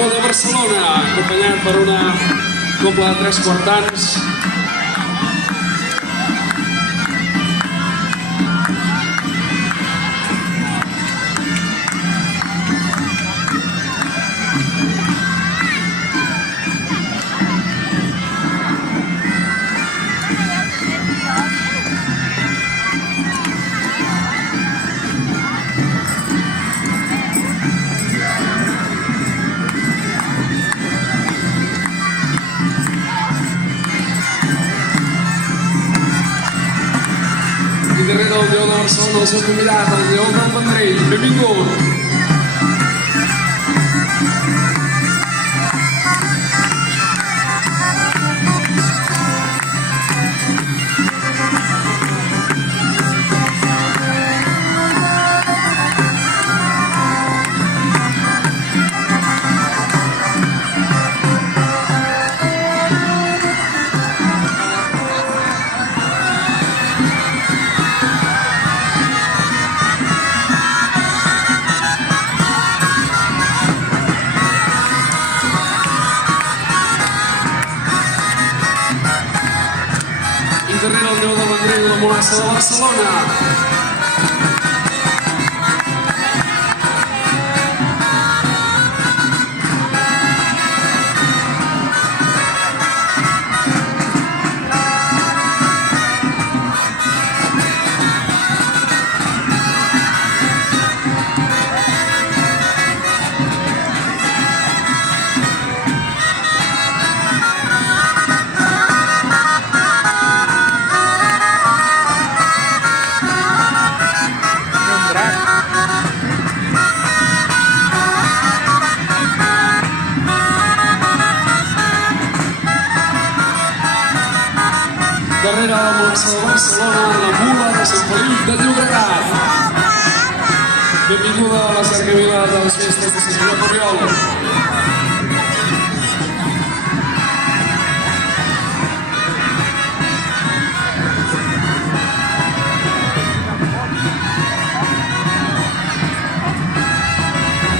Lleó de Barcelona, acompanyat per una cobla de 3 quartans. I darrere del Lleó de Barcelona, el seu convidat, el Lleó del Vendrell. Benvingut! Darrere el Lleó del Vendrell, la Mulassa de Barcelona. Darrere la Mulassa de Barcelona, la Mula de Sant Feliu de Llobregat. Benvinguda a la cercavila de les festes de Sant Joan Oriol.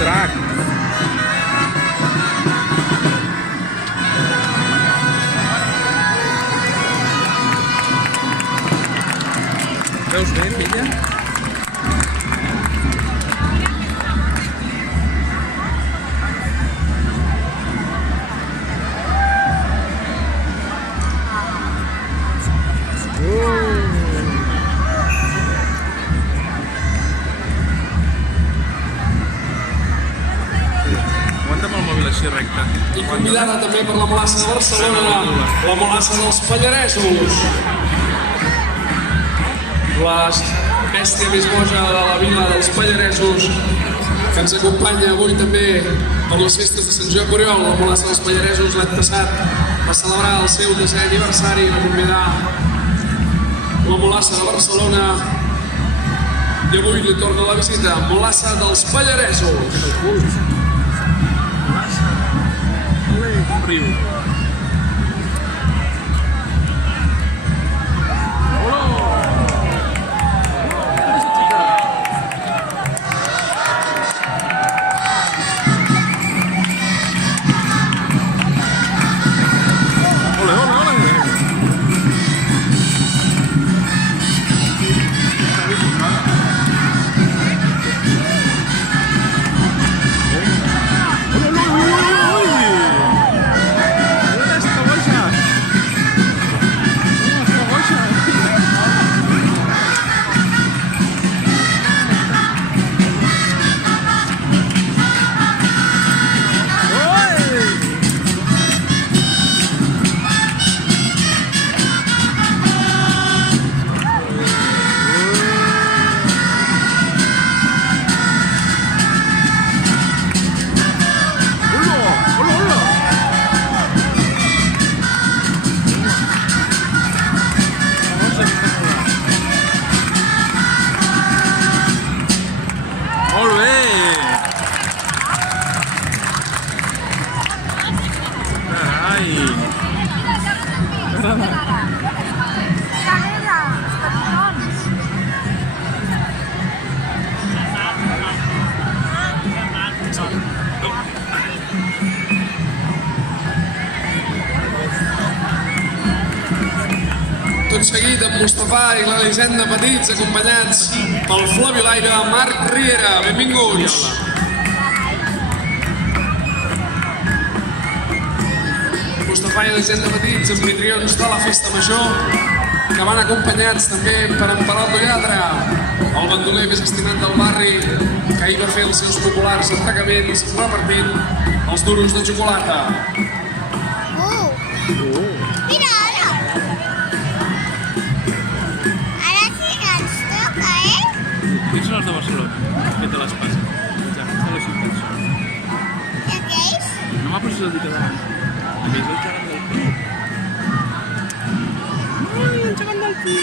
Drac. Veus bé, filla? Aguanta'm el mòbil així recte. I convidada també per la Mulassa de Barcelona, la Mulassa dels Pallaresos. La bèstia més boja de la vila dels Pallaresos, que ens acompanya avui també per les festes de Sant Joan Oriol. La Mulassa dels Pallaresos l'any passat va celebrar el seu 10è aniversari, va convidar la Mulassa de Barcelona i avui li torna la visita. Mulassa dels Pallaresos. Mulassa. Olé, com riu. seguit en Mustafà i l'Elisenda Petits, acompanyats pel Flavi Laire, Marc Riera. Benvinguts. Mustafà i Elisenda Petits, anfitrions de la Festa Major, que van acompanyats també per en Perot Lladre, el bandoler més estimat del barri, que ahir va fer els seus populars entregaments repartint els duros de xocolata. Mira, ara! Ara sí que ens toca, Quins són els de Barcelona? Fet de l'espasa. Ja, de la ciutat. I aquells? No m'ha posat el dit de davant. Aquells el gegant del pi. Ui, el gegant del pi.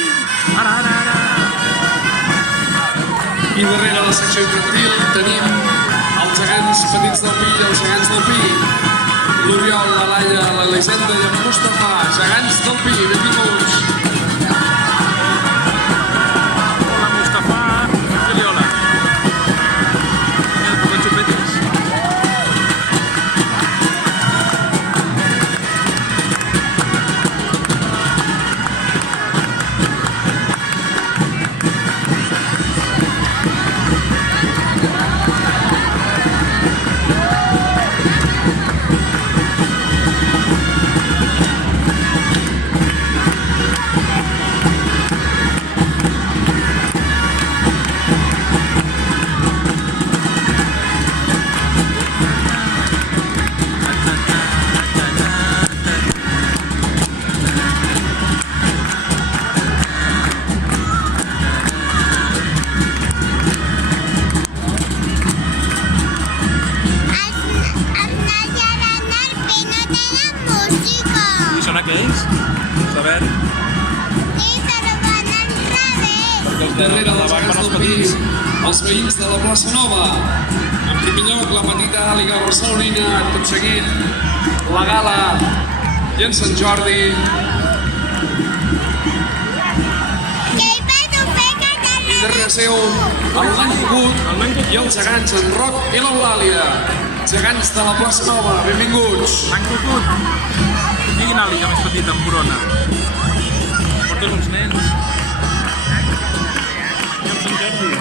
Ara. I darrere la secció infantil tenim els gegants petits del pi i els gegants del pi. L'Oriol, la Laia, l'Elisenda i en Mustafà, gegants del pi, benvinguts. Hola, Mustafà. Fili, hola. Mira, com en xupetes. I són aquells? A veure, Darrere dels gegants del pi, els veïns de la plaça Nova. En primer lloc, la petita àliga barcelonina, tot seguit, la Gala i en Sant Jordi. I darrere seu, el Nan Cucut i els gegants en Roc i l'Eulàlia. Gegants de la plaça Nova, benvinguts. l'han cucut. Quina àliga més petita amb corona. Porten uns nens. I en Sant Jordi.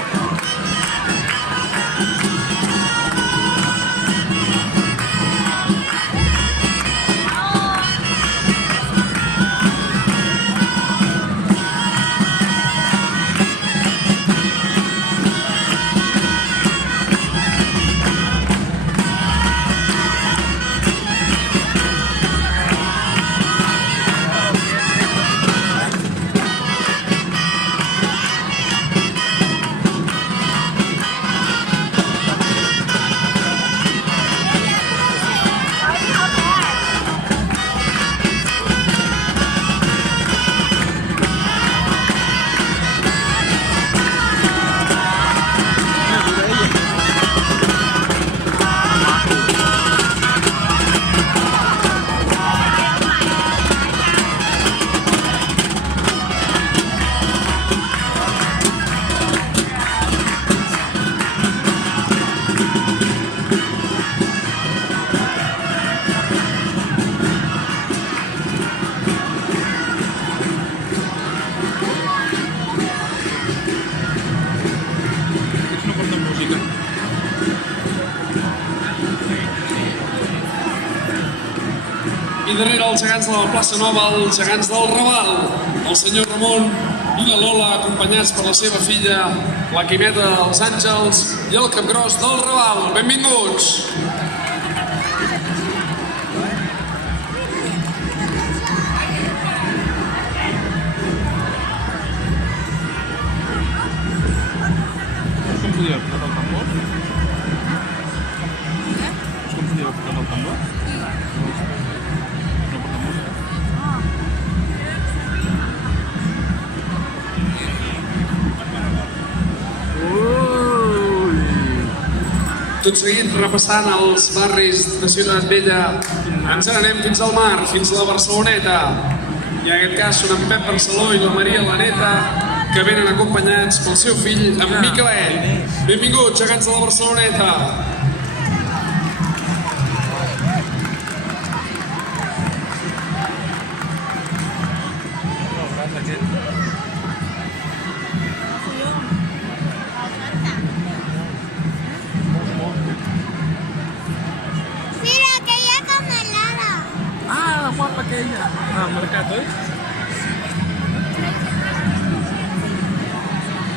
I darrere els gegants de la plaça Nova, els gegants del Raval, el senyor Ramon i la Lola, acompanyats per la seva filla, la Quimeta dels Àngels i el Capgròs del Raval. Benvinguts! Com podria haver portat el tambor? Com podria haver portat el tambor? No porta música. Tot seguit, repassant els barris de Ciutat Vella, ens n'anem fins al mar, fins a la Barceloneta. I en aquest cas són en Pep Barceló i la Maria Laneta, que venen acompanyats pel seu fill, en Miquelet. Benvinguts, gegants de la Barceloneta. No, el braç aquest. mercat, oi?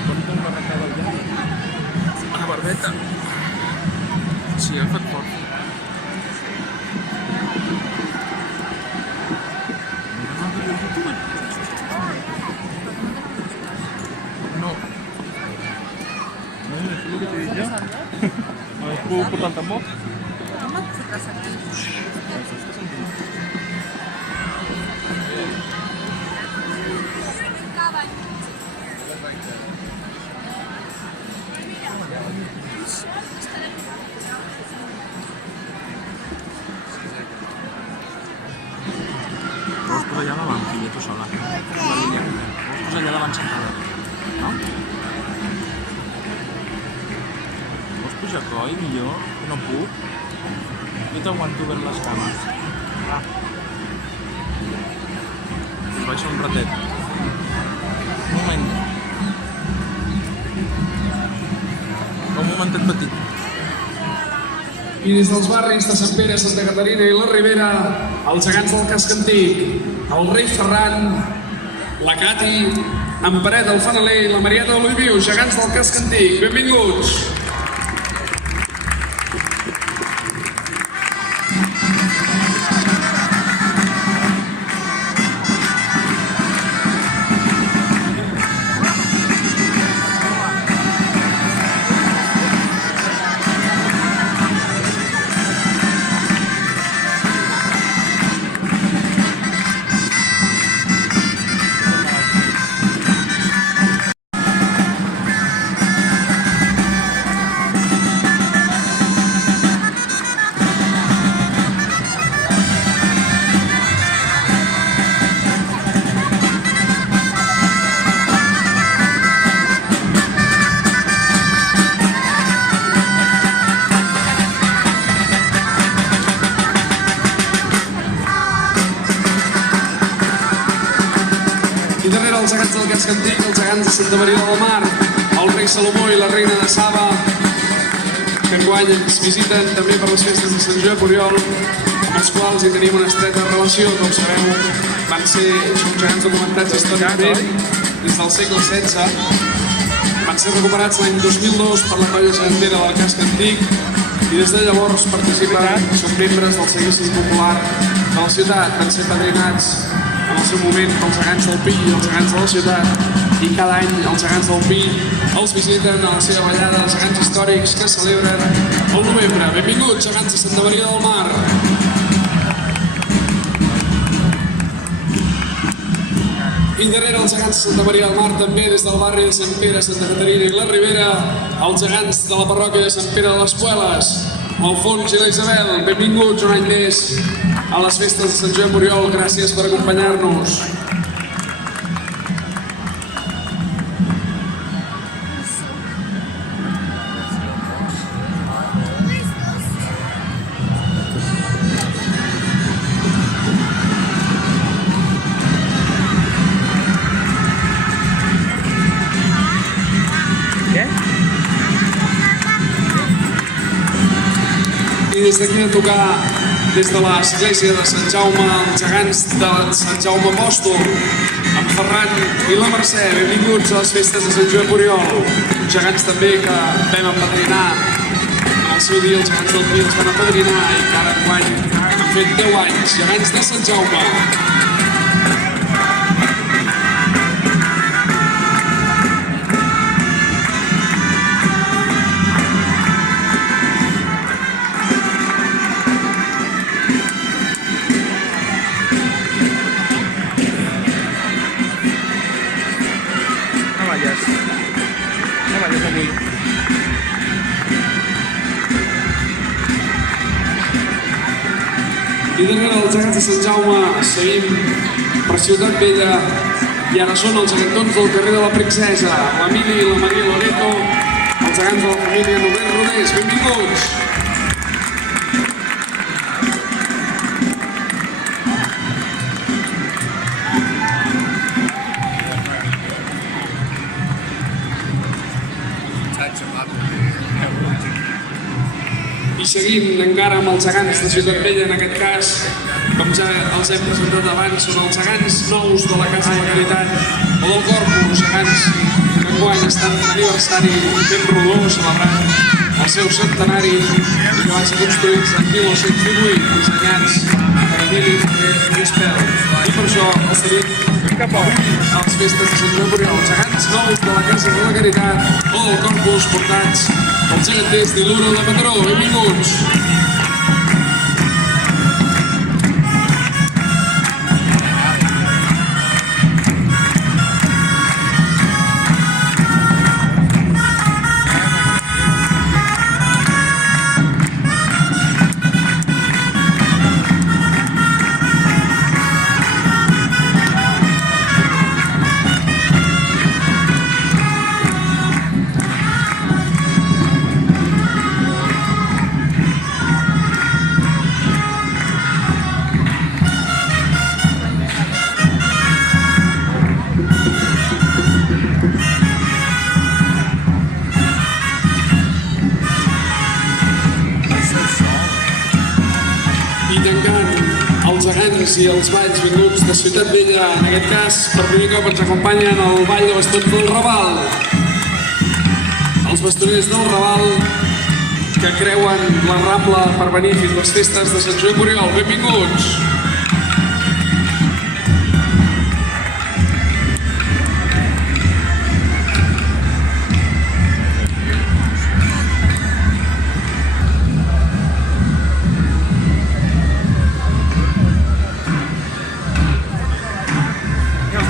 Porta una arrencada allà. Una barbeta. Sí, ha fet fort. No. No, és el que t'he dit jo. No es puc portar el tambor? Vols posar allà davant, filla, tu sola? La línia. Vols posar allà davant sentada? No? Vols pujar coi, millor? No puc. Jo t'aguanto ben les cames. Va. Us baixa un ratet. Un moment. Un momentet petit. I des dels barris de Sant Pere, Santa Caterina i la Ribera, els gegants del casc antic, el rei Ferran, la Cati, en Paret del Fanaler i la Marieta de l'Uiviu, gegants del casc antic, benvinguts! I darrere els gegants del casc antic, els gegants de Santa Maria del Mar, el rei Salomó i la reina de Saba, que enguany ens visiten també per les festes de Sant Josep Oriol, amb els quals hi tenim una estreta relació, com sabeu, són gegants documentats històricament des del segle XVI, van ser recuperats l'any 2002 per la colla gegantera del casc antic i des de llavors participen, són membres del seguici popular de la ciutat, van ser padrinats en el seu moment pels gegants del Pi i els gegants de la ciutat, i cada any els gegants del Pi els visiten a la seva ballada dels gegants històrics que celebren el novembre. Benvinguts, gegants de Santa Maria del Mar! I darrere els gegants de Santa Maria del Mar, també des del barri de Sant Pere, Santa Caterina i la Ribera, els gegants de la parròquia de Sant Pere de les Pueles, l'Alfons i la Isabel, benvinguts un any més a les festes de Sant Josep Oriol, gràcies per acompanyar-nos. I des d'aquí a tocar des de l'església de Sant Jaume, els gegants de Sant Jaume Apòstol, en Ferran i la Mercè, benvinguts a les festes de Sant Josep Oriol, gegants també que vam empadrinar en el seu dia, els gegants del Pi els van empadrinar i cada any han fet 10 anys, gegants de Sant Jaume. No vayas avui. I darrere dels gegants de Sant Jaume seguim per Ciutat Vella i ara són els gegantons del carrer de la Princesa, l'Emili i la Maria Loreto, els gegants de la família Noguer Rodés, benvinguts! I seguint encara amb els gegants de Ciutat Vella, en aquest cas, com ja els hem presentat abans, són els gegants nous de la Casa de la Caritat o del Corpus, gegants que enguany estan d'aniversari ben rodó, celebrant el seu centenari que van ser construïts en 1918, dissenyats per Emili i Espel. I per això els tenim a les festes de Sant Joan Oriol, gegants nous de la Casa de la Caritat o del Corpus portats pels geganters d'Iluro de Mataró. Benvinguts! Els gegants i els balls vinguts de Ciutat Vella, en aquest cas, per primer cop ens acompanyen el ball de bastons del Raval. Els bastoners del Raval que creuen la Rambla per venir fins a les festes de Sant Joan Oriol. Benvinguts!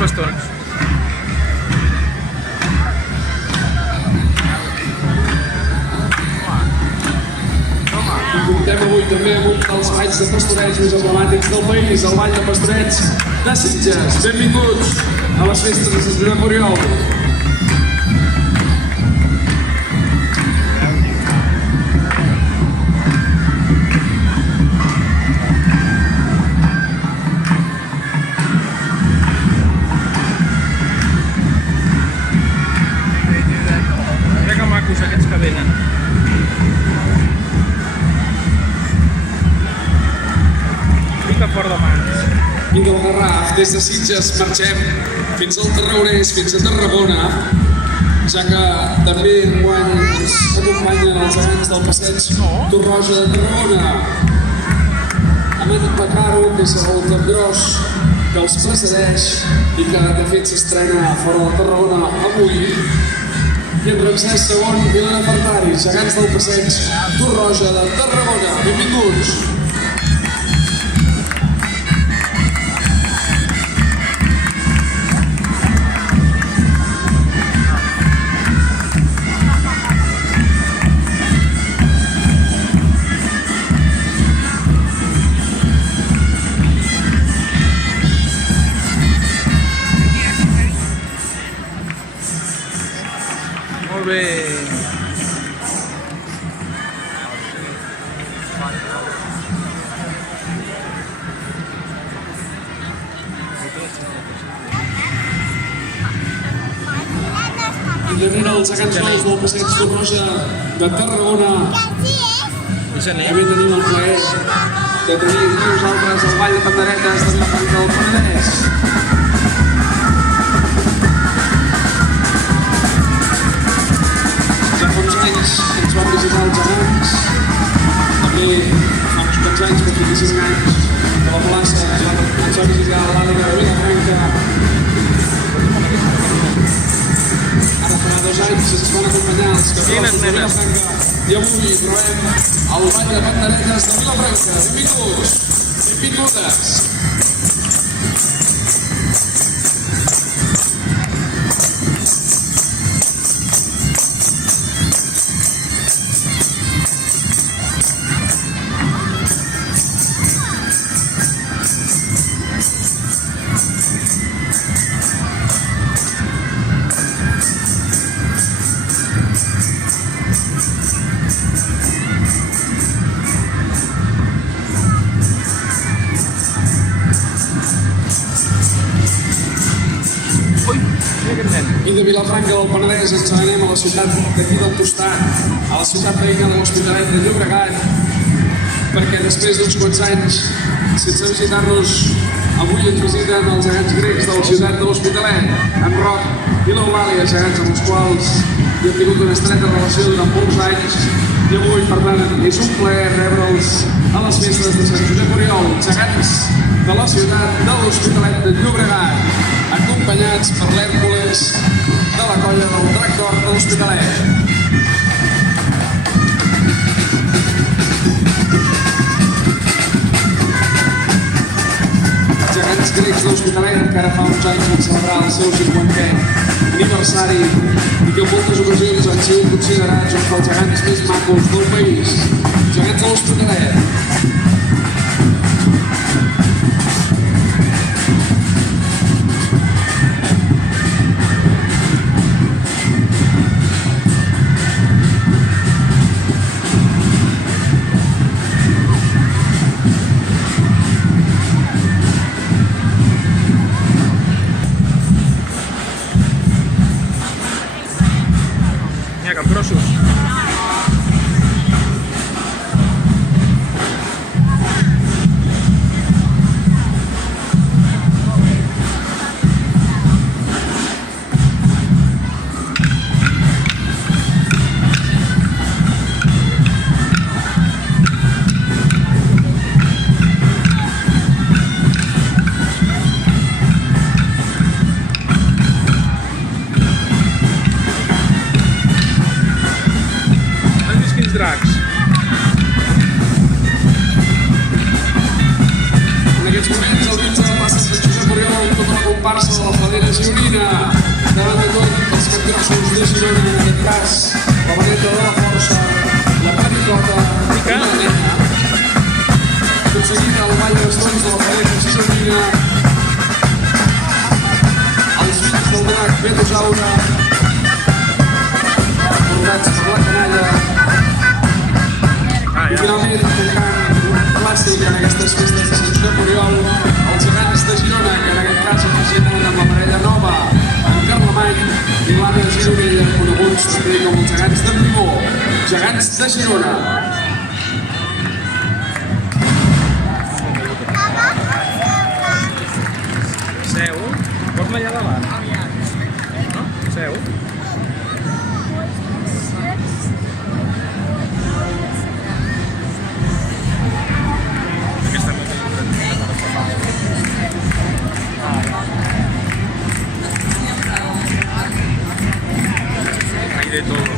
Bastons. I comptem avui també amb un dels balls de pastoreig més emblemàtics del país, el ball de pastoreig de Sitges. Benvinguts a les festes de Sant Joan Oriol. Aquests que venen. Pica fort de mans. I del Garraf, des de Sitges, marxem fins al Tarragonès, fins a Tarragona, ja que també enguany ens acompanyen els gegants del passeig Torroja de Tarragona. Amb Pacaro, que és el capgròs que els precedeix i que de fet s'estrena fora de Tarragona avui. I en Ramsès II, Vila de Fartari, gegants del passeig Torroja de Tarragona. Benvinguts! Molt bé. I darrere els gegants nous del passeig Torroja de Tarragona també tenim el plaer de tenir amb nosaltres el ball de panderetes de Vilafranca del Penedès. Ja fa uns anys que ens van visitar els gegants, també fa uns quants anys, per 25 anys, a la plaça ens va visitar l'Àliga de Vilafranca. Ara farà 2 anys ens van acompanyar els capgrossos de Vilafranca i avui trobem el ball de panderetes de Vilafranca. Benvinguts, benvingudes. I de Vilafranca del Penedès ens anem a la ciutat d'aquí del costat, a la ciutat veïna de l'Hospitalet de Llobregat, perquè després d'uns quants anys sense visitar-nos, avui ens visiten els gegants grecs de la ciutat de l'Hospitalet, en Roc i l'Eulàlia, gegants amb els quals hi hem tingut una estreta relació durant molts anys, i avui, per tant, és un plaer rebre'ls a les festes de Sant Josep Oriol, gegants de la ciutat de l'Hospitalet de Llobregat, acompanyats per l'Hèrcules de la colla del Drac d'Or de l'Hospitalet. Els grecs de l'Hospitalet encara fa uns anys van celebrar el seu 50è aniversari i que en moltes ocasions han sigut considerats uns dels gegants més macos del país. Gegants de l'Hospitalet. Capgrossos. Dracs. En aquests moments, al mig de la plaça de Sant Josep Oriol, tota la comparsa de la Fadera Gironina, davant de tot els capgrossos de Girona, en aquest cas, la Maneta de la Força, la Panicota i la Nena, aconseguint el ball de bastons de la Fadera Gironina, els fills del drac Betosaure, portats per la canalla, i finalment, tancant un clàssic en aquestes festes de Sant Josep Oriol, els gegants de Girona, que en aquest cas es presenten amb la parella nova, en Carlemany i l'Anna Gironella, coneguts també com els gegants de Primó, gegants de Girona. Seu? Porta allà davant. No? Seu? De todo.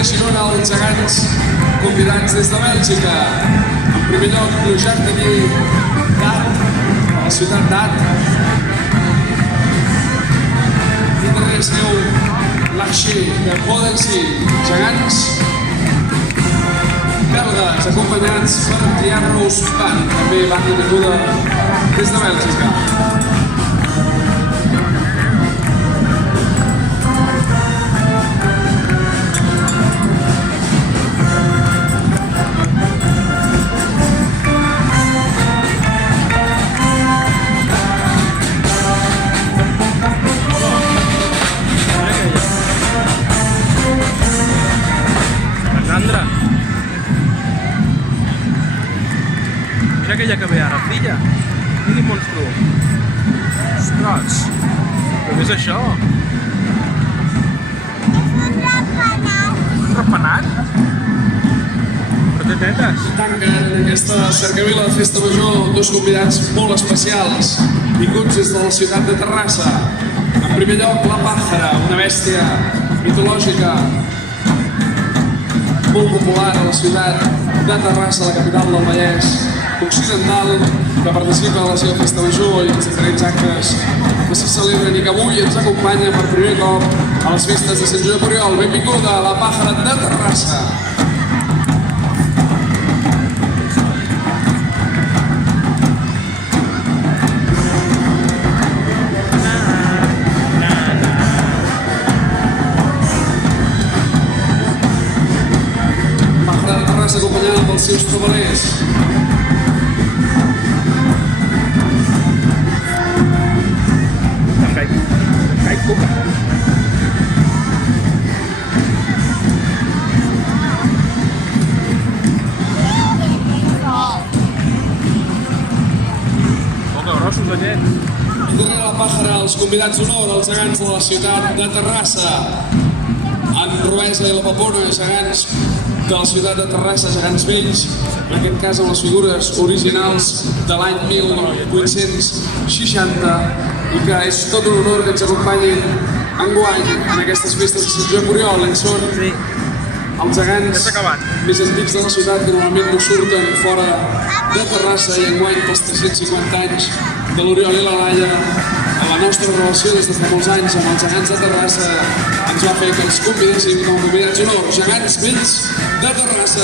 de Girona, els gegants convidats des de Bèlgica. En primer lloc, el Jardí d'At, a la ciutat d'At. I darrere seu, l'Arxer de Podency, gegants belgues, acompanyats per Tiarros Band, també banda venuda des de Bèlgica. Mira aquella que ve ara, filla. Quin monstru. Ostres. Però què és això? Un ratpenat? Però té tetes. Tanquen aquesta cercavila de Festa Major dos convidats molt especials, vinguts des de la ciutat de Terrassa. En primer lloc, la Pàjara, una bèstia mitològica molt popular a la ciutat de Terrassa, la capital del Vallès Occidental, que participa a la seva festa major i els diferents actes que s'hi celebren i que avui ens acompanya per primer cop a les festes de Sant Josep Oriol. Benvinguda a la Pàjara de Terrassa. Pàjara de Terrassa acompanyada pels seus trobalers. I darrere la Pàjara, els convidats d'honor, els gegants de la ciutat de Terrassa. En Ruesa i la Papona, gegants de la ciutat de Terrassa, gegants vells, en aquest cas amb les figures originals de l'any 1860, i que és tot un honor que ens acompanyin enguany en aquestes festes de Sant Josep Oriol. Ells són els gegants més antics de la ciutat, que normalment no surten fora de Terrassa, i enguany pels 350 anys de l'Oriol i la Laia, la nostra relació des de fa molts anys amb els gegants de Terrassa ens va fer que els convidéssim com a convidats d'honor. Gegants vells de Terrassa,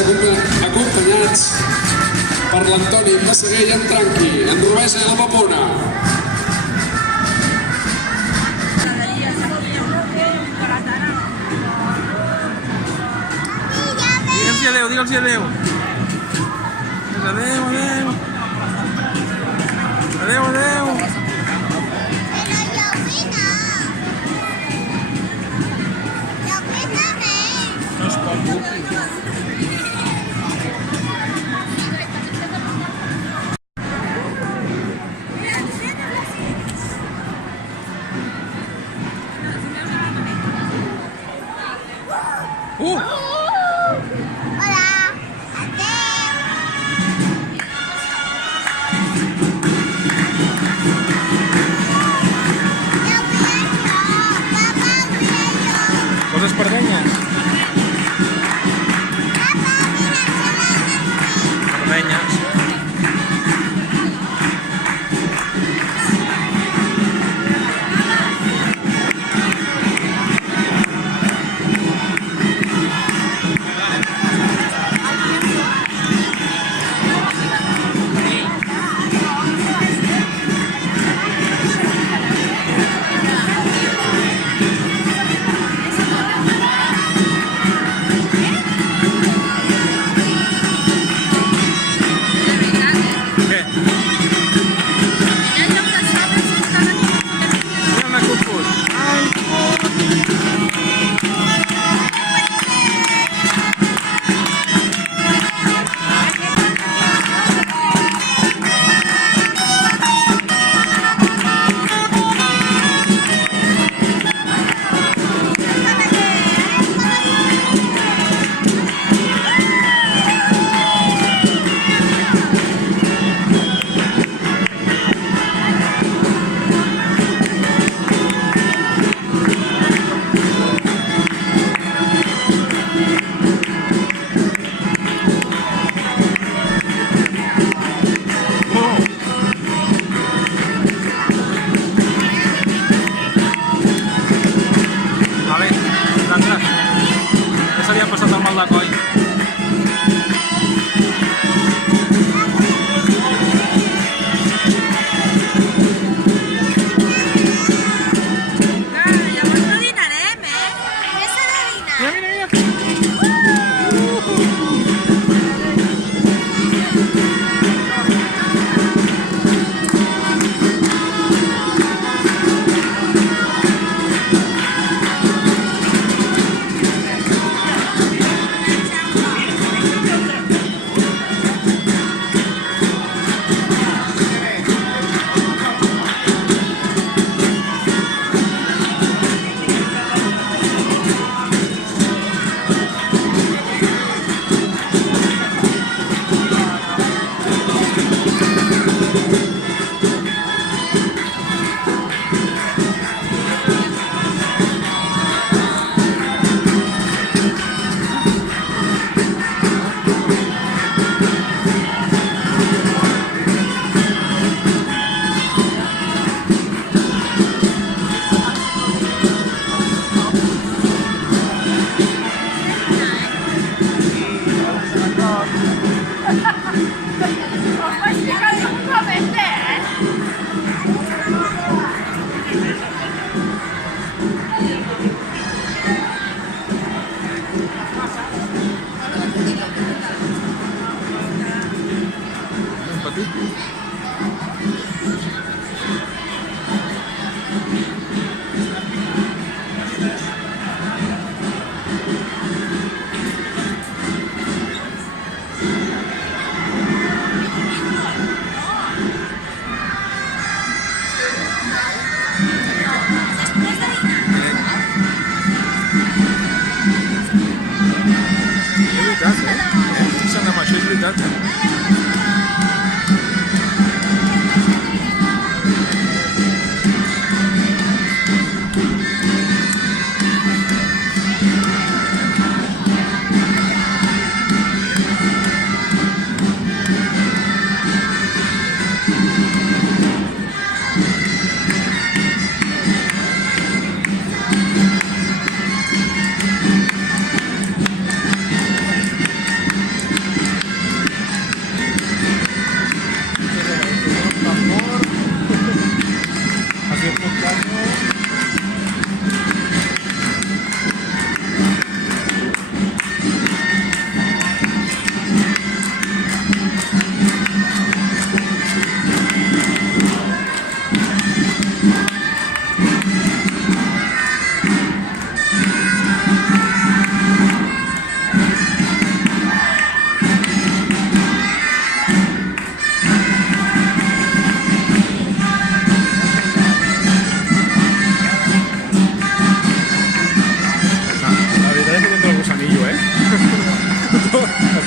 acompanyats per l'Antoni Massaguer i en Tranqui, en Ruesa i la Papona. Digue'ls adéu, digue'ls adéu. Adéu, adéu. Adéu, adéu. No es pot. Hola. Coses perdenyes. Perdenyes.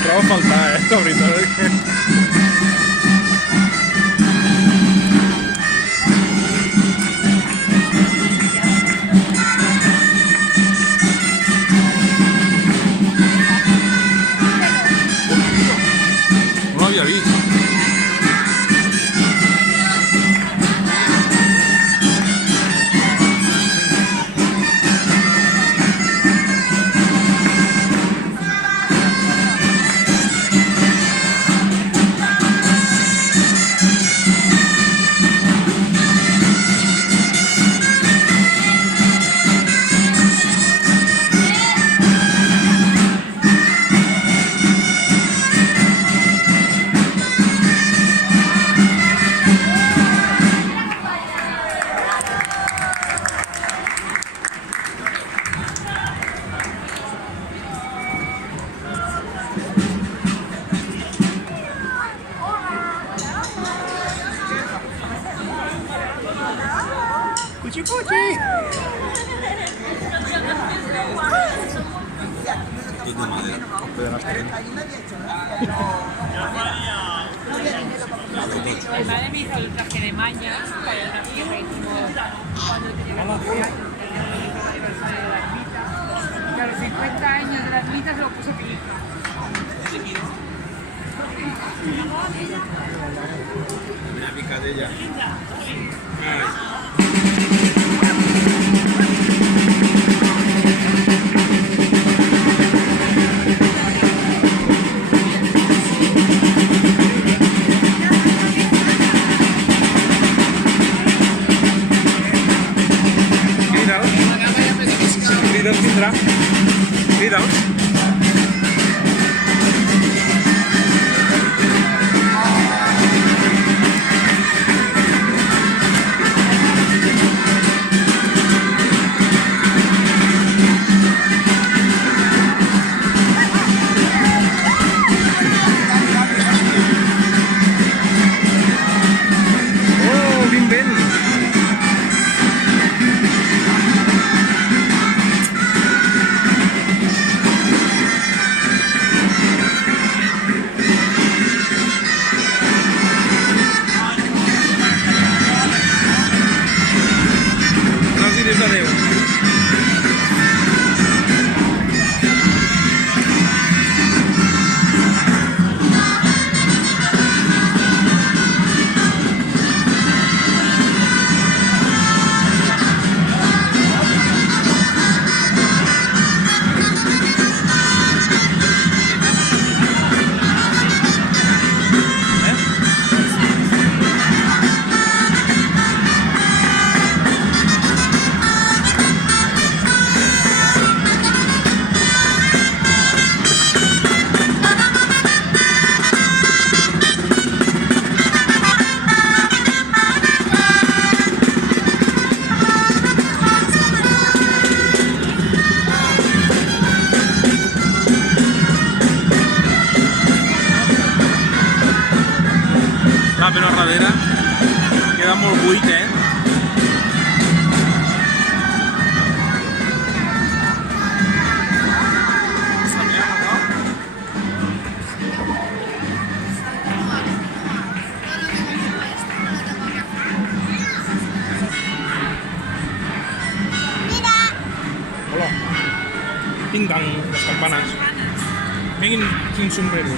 trobo a faltar, la veritat és que... No l'havia vist. Cuchi-cuchi! Mi madre me hizo el traje de mañas para una fiesta que hicimos cuando tenía 14 años, el aniversario de la ermita. Y a los 50 años de la ermita se lo puso mi hija. Una picadilla. Crida'ls tindrà. Crida'ls. Oh, quin vent! però a darrere queda molt buit, eh? Hola. Tinc les campanes. Vinguin, quin sombrero.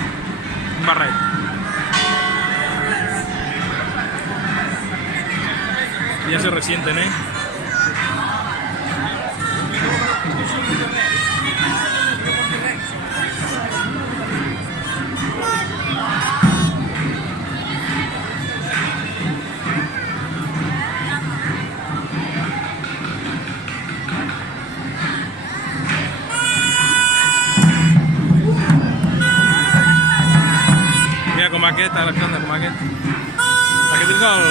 Un barret. Ya se resienten, ¿eh? Mira com aquest, Alexander, com aquest. Aquest és el...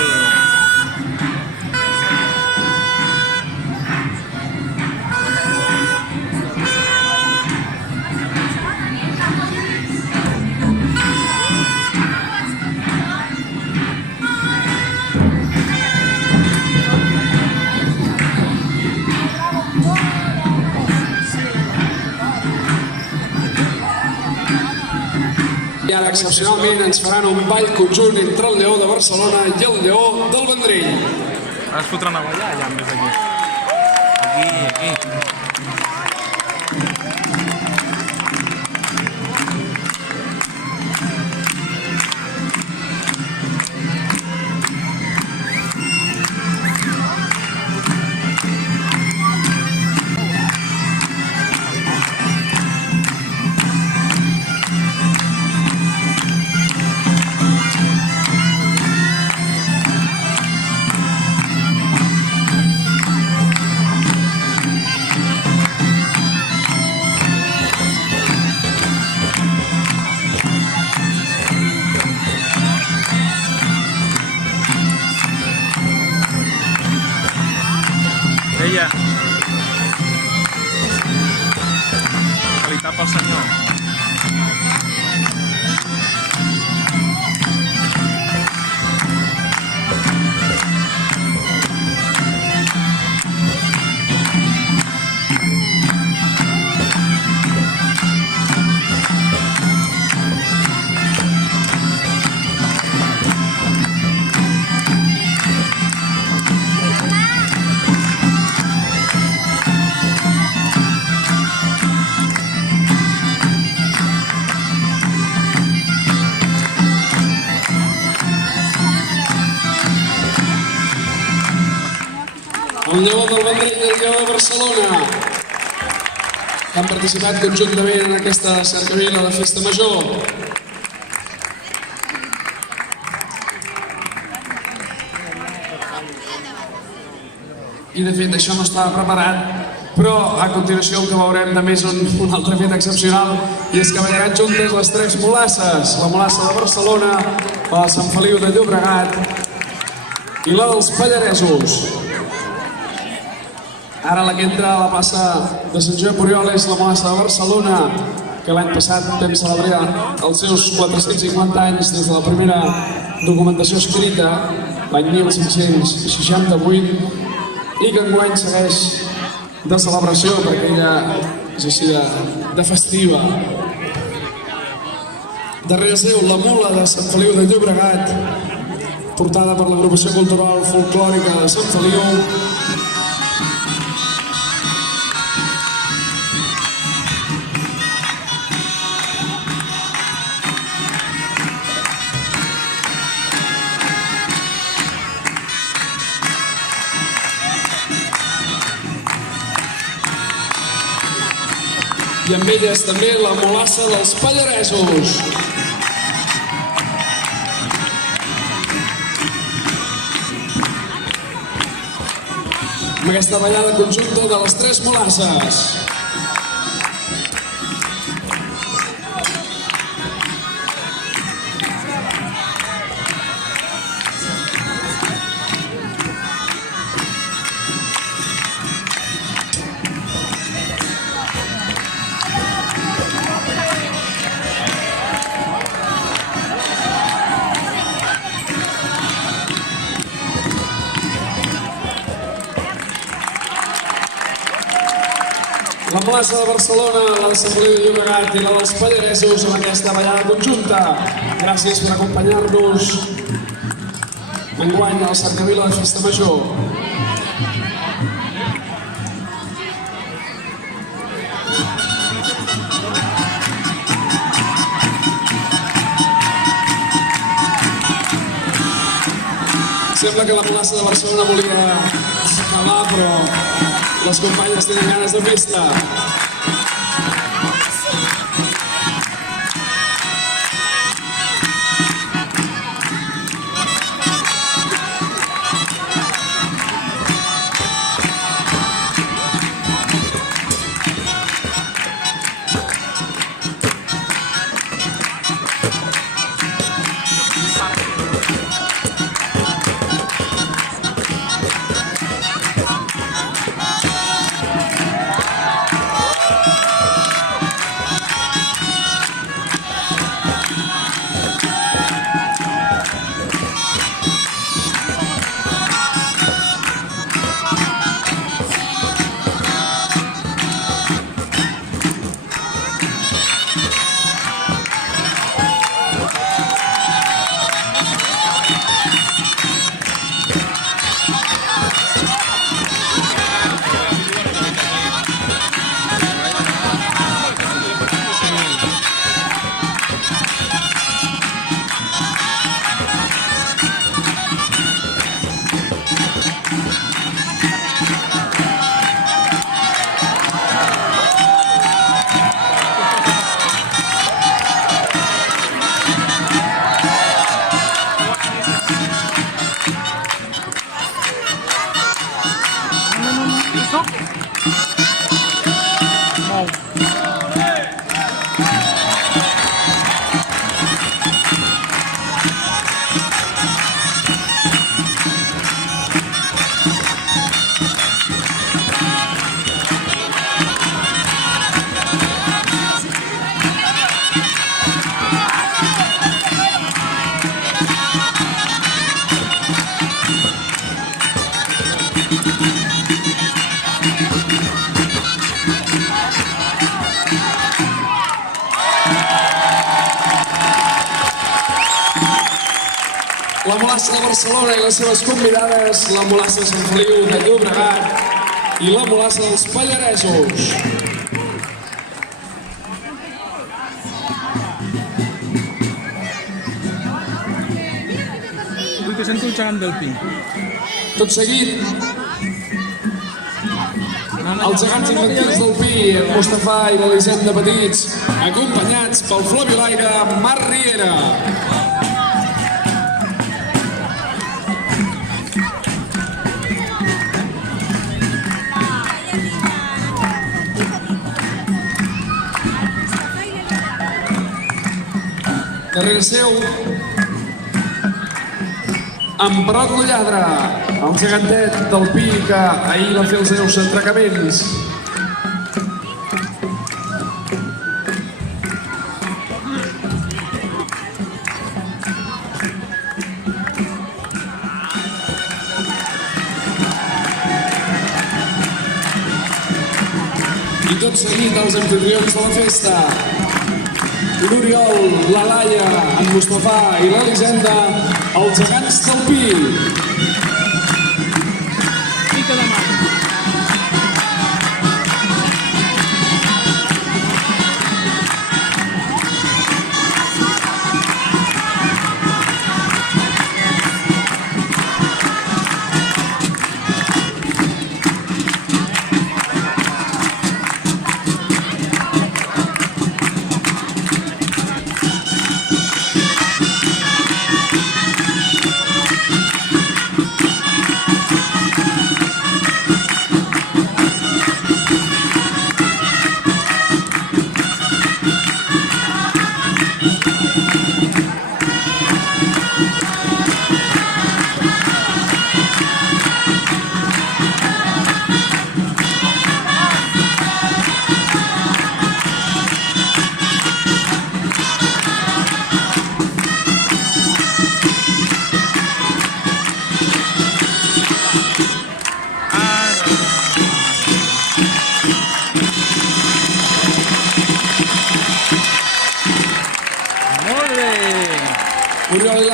I ara, excepcionalment, ens faran un ball conjunt entre el Lleó de Barcelona i el Lleó del Vendrell. Ara es fotran a ballar allà en vez d'aquí. Aquí. Ella. Que li tapa el senyor. El Lleó del Vendrell i el Lleó de Barcelona, que han participat conjuntament en aquesta cercavila de Festa Major. I de fet això no estava preparat, però a continuació el que veurem també és un altre fet excepcional, i és que ballaran juntes les tres molasses, la molassa de Barcelona, la de Sant Feliu de Llobregat i la dels Pallaresos. Ara la que entra a la plaça de Sant Josep Oriol és la molassa de Barcelona, que l'any passat vam celebrar els seus 450 anys des de la primera documentació escrita, l'any 1568, i que enguany segueix de celebració perquè ella és així de festiva. Darrere seu, la mula de Sant Feliu de Llobregat, portada per l'agrupació cultural folclòrica de Sant Feliu. I amb elles també la molassa dels Pallaresos. Amb aquesta ballada conjunta de les tres molasses. plaça de Barcelona, la de Sant Feliu de Llobregat i la dels Pallaresos en aquesta ballada conjunta. Gràcies per acompanyar-nos enguany al Cercavila de Festa Major. Sembla que la plaça de Barcelona volia acabar, però les companyes tenen ganes de festa. La Molassa de Barcelona i les seves convidades, la Molassa de Sant Feliu de Llobregat i la Molassa dels Pallaresos. Vull que sento un gegant del pi. Tot seguit, els gegants infantils del Pi, Mustafà i l'Elisenda Petits, acompanyats pel Flaviolaire Marc Riera. Darrere seu, en Perot lo Lladre, el gegantet del Pi que ahir va fer els seus entrecaments. I tot seguit els anfitrions de la festa, l'Oriol, la Laia, en Mustafà i l'Elisenda, els gegants del Pi. Pica de mà.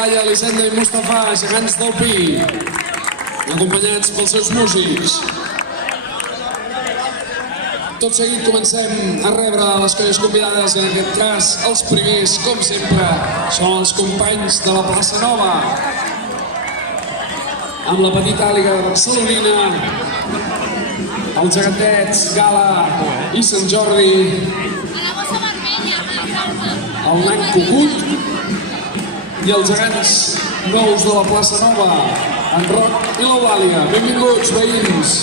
Laia, Elisenda i Mustafà, gegants del Pi, acompanyats pels seus músics. Tot seguit comencem a rebre les colles convidades, en aquest cas els primers, com sempre, són els companys de la Plaça Nova, amb la petita àliga barcelonina, els gegantets, Gala i Sant Jordi, el nan Cucut i els gegants nous de la Plaça Nova, en Roc i l'Eulàlia. Benvinguts, veïns.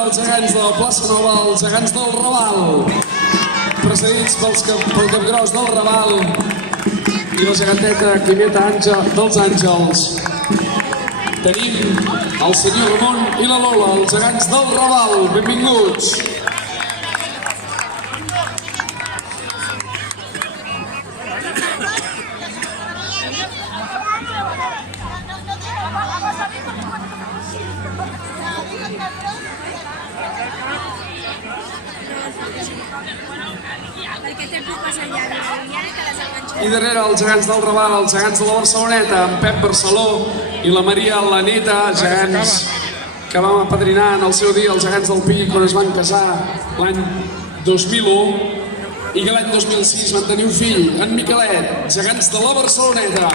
Els gegants de la Plaça Nova, els gegants del Raval, precedits pel capgros del Raval i la geganteta Quimeta dels Àngels. Tenim el senyor Ramon i la Lola, els gegants del Raval. Benvinguts. I darrere els gegants del Raval, els gegants de la Barceloneta, en Pep Barceló i la Maria Laneta, gegants que vam apadrinar en el seu dia els gegants del Pi quan es van casar l'any 2001 i que l'any 2006 van tenir un fill, en Miquelet, gegants de la Barceloneta.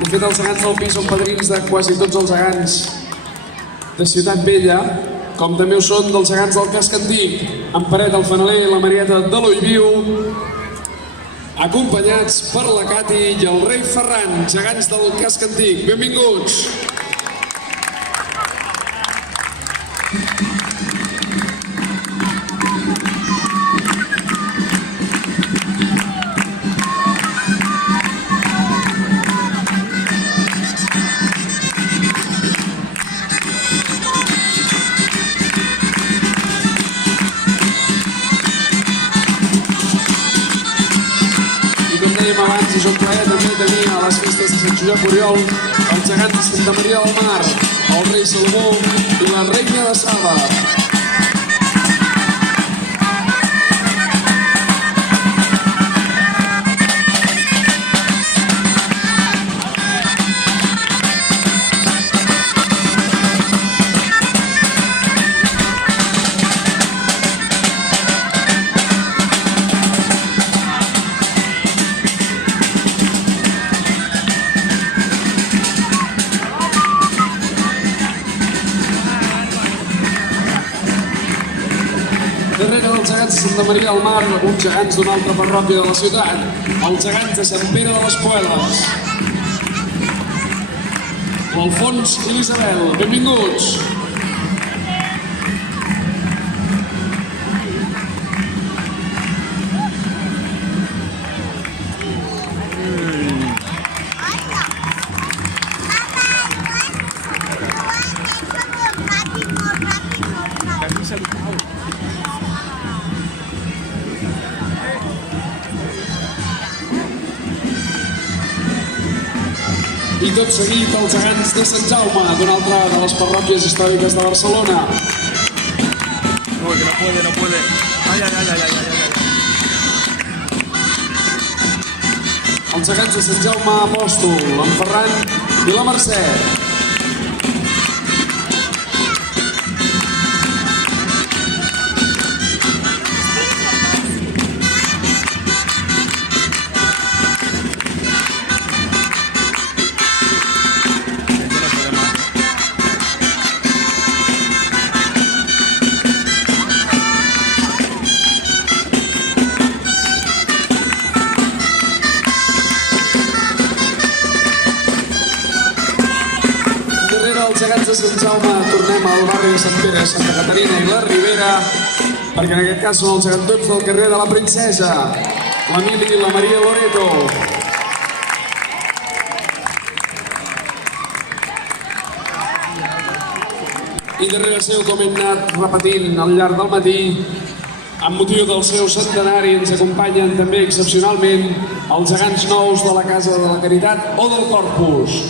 De fet, els gegants del Pi són padrins de quasi tots els gegants de Ciutat Vella, com també ho són dels gegants del Casc Antic, en Paret, el Fanaler i la Marieta de l'Oiviu, acompanyats per la Cati i el rei Ferran, gegants del Casc Antic. Benvinguts! Abans és un plaer també tenir a les festes de Sant Josep Oriol els gegants de Santa Maria del Mar, el rei Salomó i la reina de Saba. Darrere dels gegants de Santa Maria del Mar, uns gegants d'una altra parròquia de la ciutat, els gegants de Sant Pere de les Pueles. L'Alfons i l'Isabel, benvinguts! I tot seguit els gegants de Sant Jaume, d'una altra de les parròquies històriques de Barcelona. Uy, que no puede. Ay, ay, ay, ay, ay, ay, ay. els gegants de Sant Jaume Apòstol, en Ferran i la Mercè. Els gegants de Sant Jaume tornem al barri de Sant Pere, Santa Caterina i la Ribera, perquè en aquest cas són els gegantons del carrer de la Princesa, l'Emili i la Maria Loreto. I darrere seu, com hem anat repetint al llarg del matí, amb motiu del seu centenari ens acompanyen també excepcionalment els gegants nous de la Casa de la Caritat o del Corpus.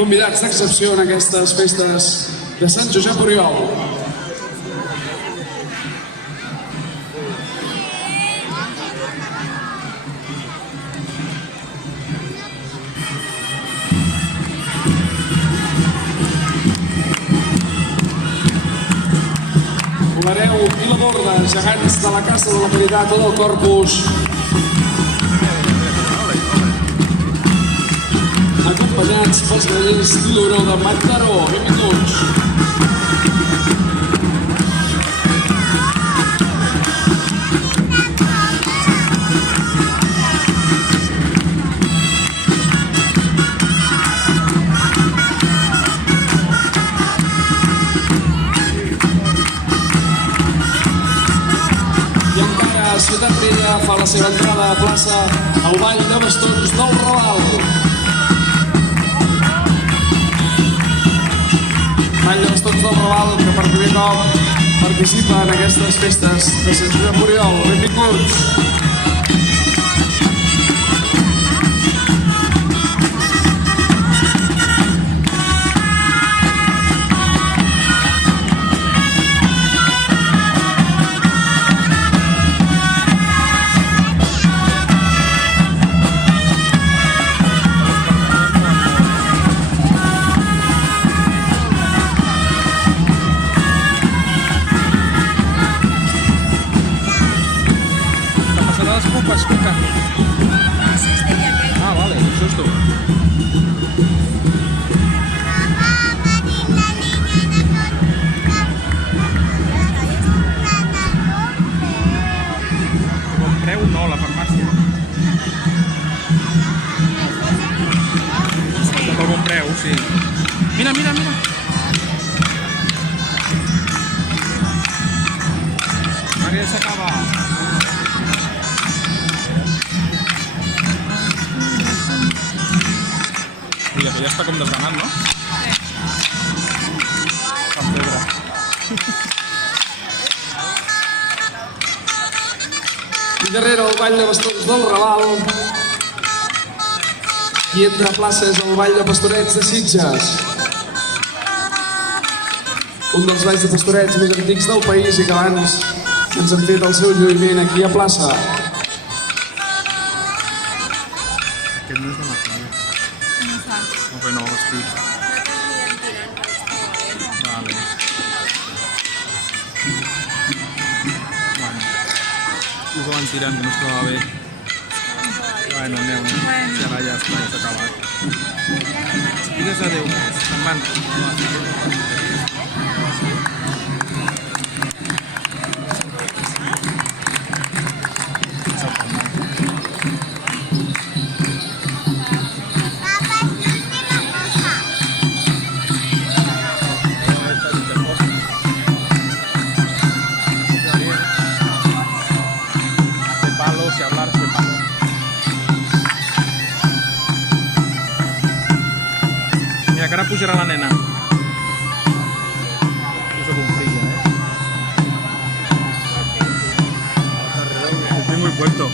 Convidats d'excepció en aquestes festes de Sant Josep Oriol. L'Hereu i la Borda, gegants de la Casa de la Caritat o del Corpus, acompanyats pels grallers i l'Oró de Mataró. Benvinguts. I encara Ciutat Vella fa la seva entrada a plaça al Ball de Bastons del Raval. Ball de Bastons del Raval, que per primer cop participa en aquestes festes de Sant Josep Oriol. Benvinguts. Escucha. Ah, vale, un susto. Bon preu no, la farmàcia. Per bon preu, sí. Mira, mira, mira. Ara ja s'acaba. Mira, que ja està com desgranat, no? Amb pedra. I darrere el Ball de Bastons del Raval i entre places el Ball de Pastorets de Sitges. Un dels balls de pastorets més antics del país i que abans ens han fet el seu lluïment aquí a plaça. Aquest no és de Martí. No, que no, estic. Vale. Bueno. Ho van tirant, que no es troba bé. Bueno, aneu, no? Si ara ja està, ja s'ha acabat. Digues adéu. Se'n van. Y hablar de palo. Mira, que ara pujarà la nena. Jo soc un filla, Lo tengo y puesto.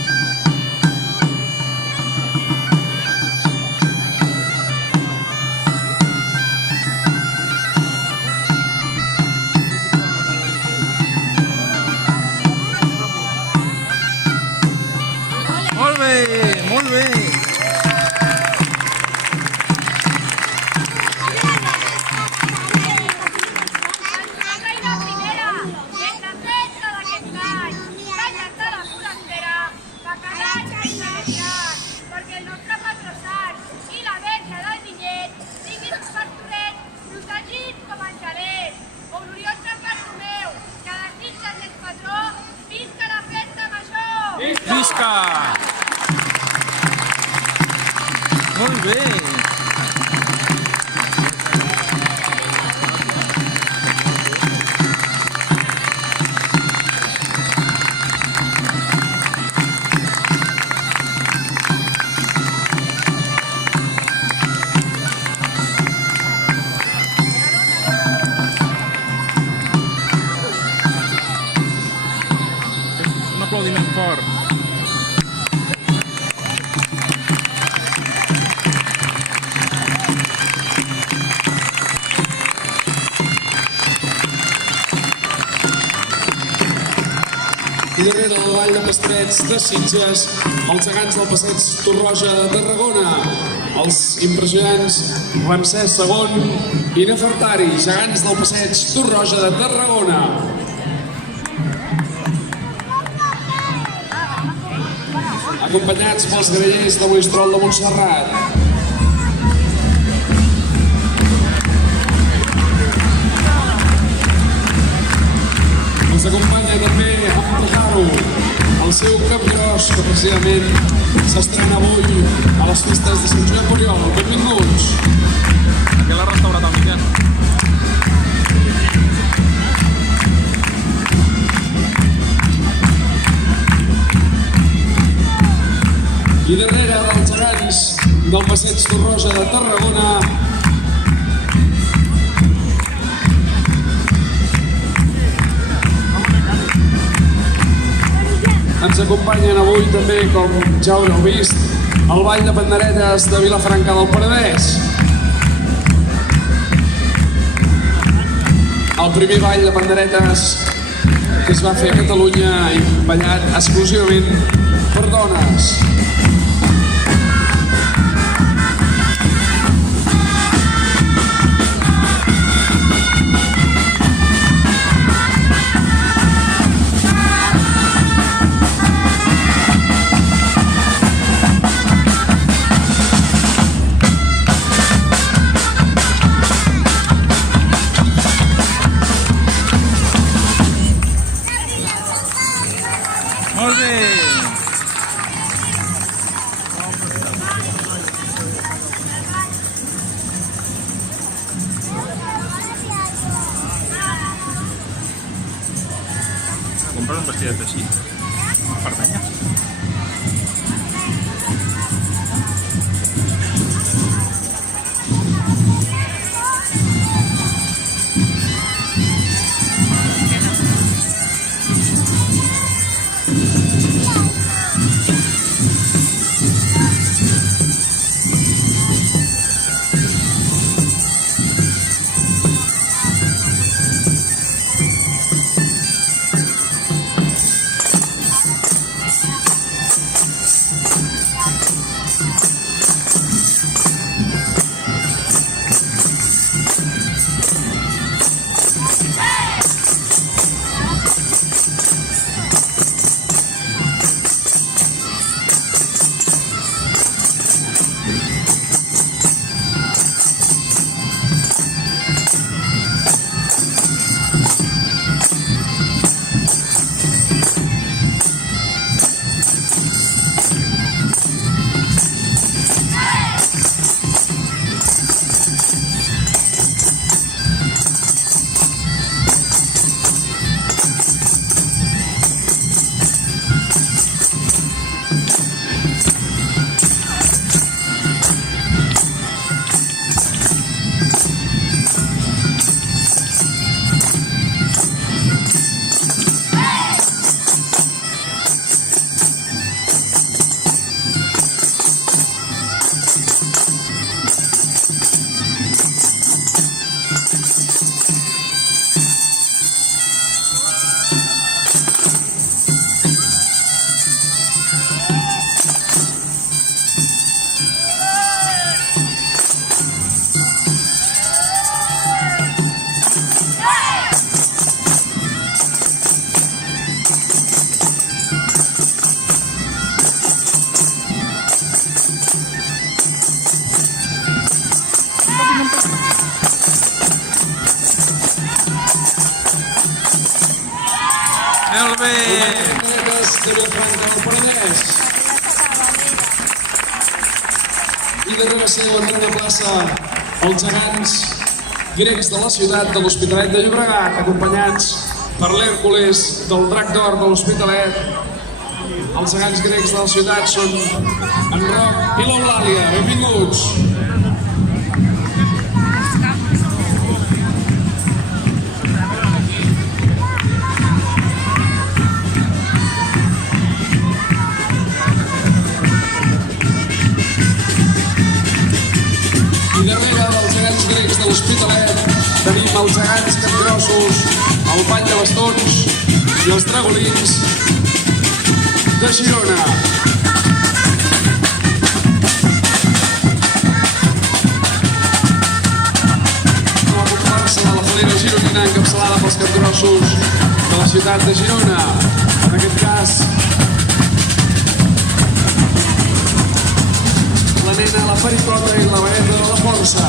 Molt bé! Un aplaudiment fort. I darrere del Ball de Pasterets de Sitges, els gegants del Passeig Torroja de Tarragona, els impressionants Ramsès II i Nefertari, gegants del Passeig Torroja de Tarragona. Acompanyats pels grallers de Monistrol de Montserrat. Ens acompanya també Amparo, el seu cap gros, que precisament s'estrena avui a les festes de Sant Josep Oriol. Benvinguts! Aquí a la restaurat el Miquel. I darrere dels gegants del Passeig Torroja de Tarragona ens acompanyen avui també, com ja ho heu vist, el Ball de Panderetes de Vilafranca del Penedès. El primer ball de panderetes que es va fer a Catalunya i ballat exclusivament per dones. Molt bé! Comprar un vestidet així? Pertanya? Molt bé! Panderetes de Vilafranca del Penedès. I darrere seu, en una plaça, els gegants grecs de la ciutat de l'Hospitalet de Llobregat, acompanyats per l'Hèrcules del Drac d'Or de l'Hospitalet. Els gegants grecs de la ciutat són en Roc i l'Eulàlia. Benvinguts! I darrere dels gegants grecs de l'Hospitalet tenim els gegants capgrossos, el Pany de Bastons i els Dragolins de Girona. Com a comparsa de la Falera Gironina encapçalada pels capgrossos de la ciutat de Girona, en aquest cas la nena, la pericota i la vareta de la força.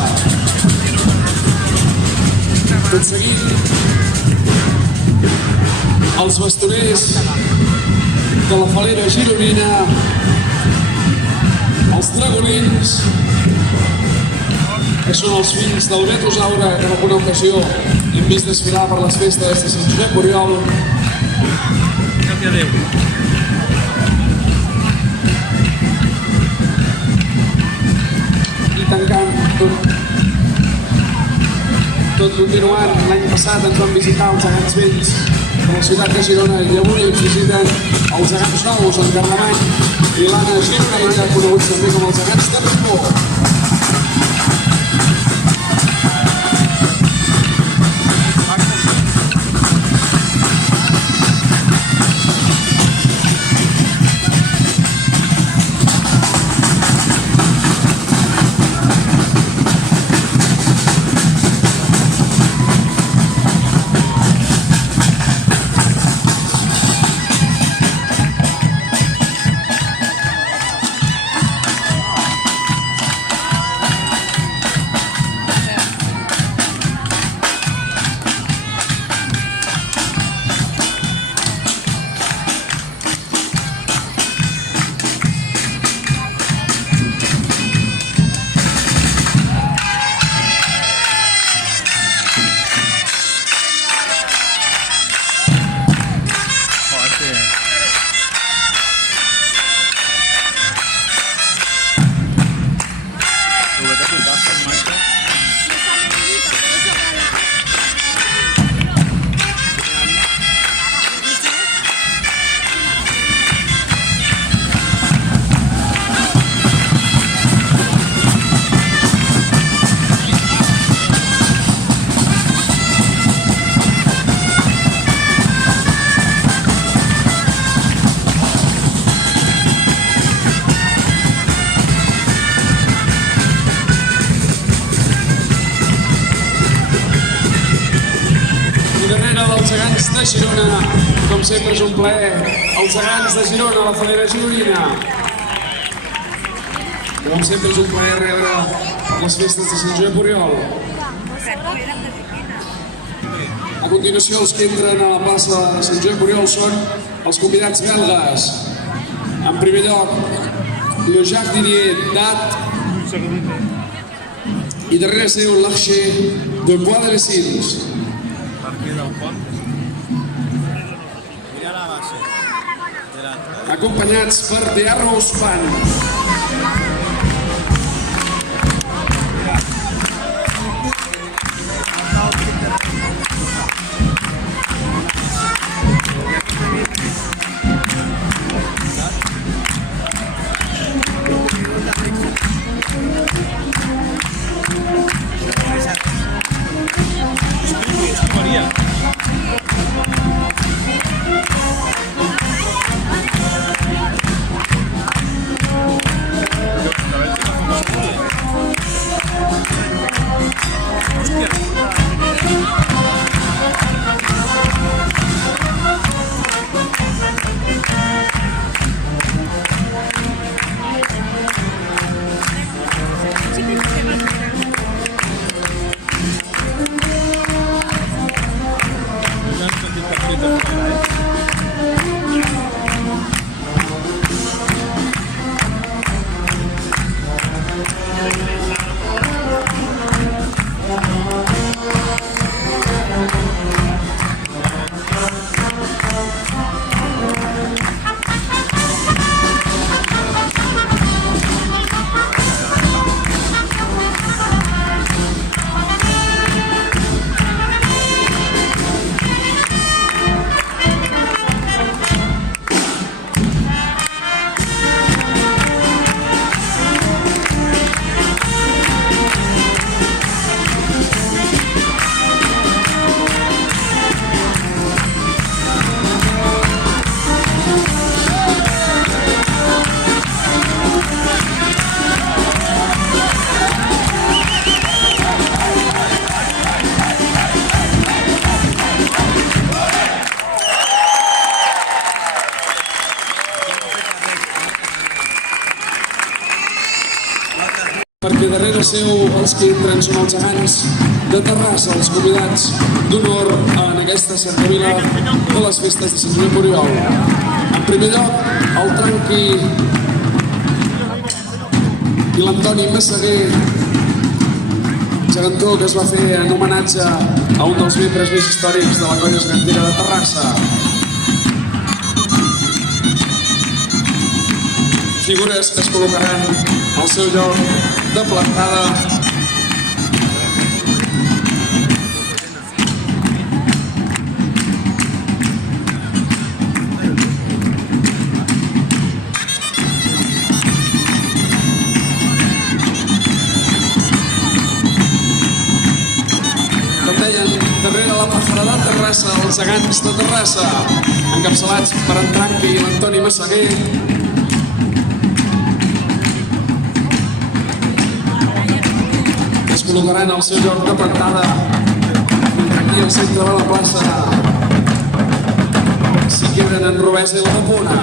Tot seguint, els bastoners de la Falera Gironina, els dragolins, que són els fills del Betosaure, que en alguna ocasió hem vist desfilar per les festes de Sant Josep Oriol. Gràcies a Déu. Tancant tot continuant, l'any passat ens van visitar els gegants vells de la ciutat de Girona i avui ens visiten els gegants nous, en Carlemany i l'Anna Gironella, coneguts també com els gegants de Ripoll. Els gegants de Girona, com sempre és un plaer, els gegants de Girona, la Falera Gironina. Com sempre és un plaer rebre per les festes de Sant Josep Oriol. A continuació, els que entren a la plaça de Sant Josep Oriol són els convidats belgues. En primer lloc, le Jacques Didier d'At i darrere seu l'Archer de Bois de les Îles. Acompanyats per The Arrows Band. perquè darrere seu els que entren són els gegants de Terrassa, els convidats d'honor en aquesta cercavila de les festes de Sant Josep Oriol. En primer lloc, el Tranqui i l'Antoni Massaguer, gegantó que es va fer en homenatge a un dels membres més històrics de la colla gegantera de Terrassa. Figures que es col·locaran al seu lloc de plantada. Com deien, darrere la pajara de Terrassa, els gegants de Terrassa, encapçalats per en Tranqui i l'Antoni Massaguer, col·locaran el seu lloc de plantada aquí al centre de la plaça. S'hi queden en Robesa i la Puna.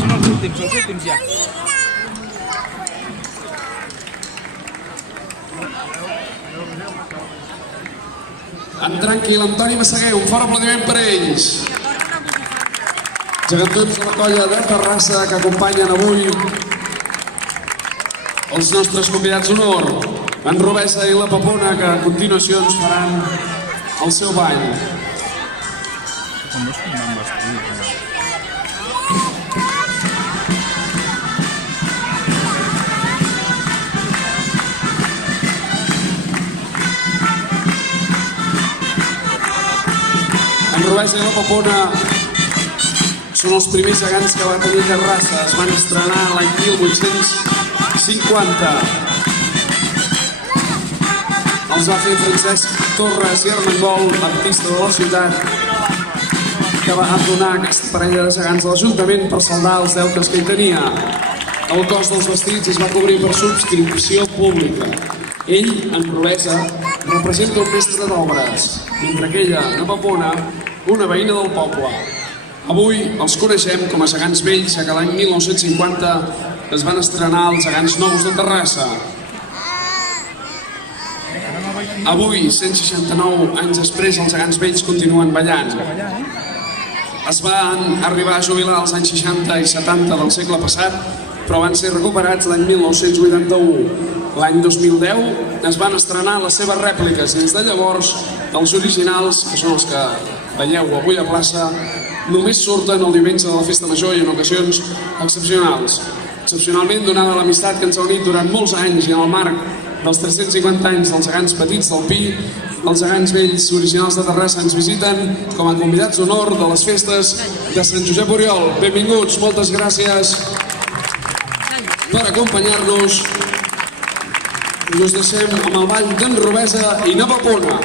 Són els últims ja. En Tranqui i l'Antoni Massaguer, un fort aplaudiment per a ells. Gegantons de la colla de Terrassa que acompanyen avui els nostres convidats d'honor, en Robesa i la Papona, que a continuació ens faran el seu ball. Com no és com van vestir, En Robesa i la Papona són els primers gegants que va tenir Terrassa. Es van estrenar l'any 1850. Els va fer Francesc Torres i Armengol, artista de la ciutat, que va donar aquesta parella de gegants a l'Ajuntament per saldar els deutes que hi tenia. El cost dels vestits es va cobrir per subscripció pública. Ell, en Robesa, representa un mestre d'obres, mentre que ella, na Papona, una veïna del poble. Avui els coneixem com a gegants vells, ja que l'any 1950 es van estrenar els gegants nous de Terrassa. Avui, 169 anys després, els gegants vells continuen ballant. Es van arribar a jubilar als anys 60 i 70 del segle passat, però van ser recuperats l'any 1981. L'any 2010 es van estrenar les seves rèpliques i des de llavors els originals, que són els que veieu avui a plaça, només surten el diumenge de la Festa Major i en ocasions excepcionals. Excepcionalment, donada l'amistat que ens ha unit durant molts anys i en el marc dels 350 anys dels gegants petits del Pi, els gegants vells originals de Terrassa ens visiten com a convidats d'honor de les festes de Sant Josep Oriol. Benvinguts, moltes gràcies per acompanyar-nos. I us deixem amb el ball d'en Robesa i na Papona.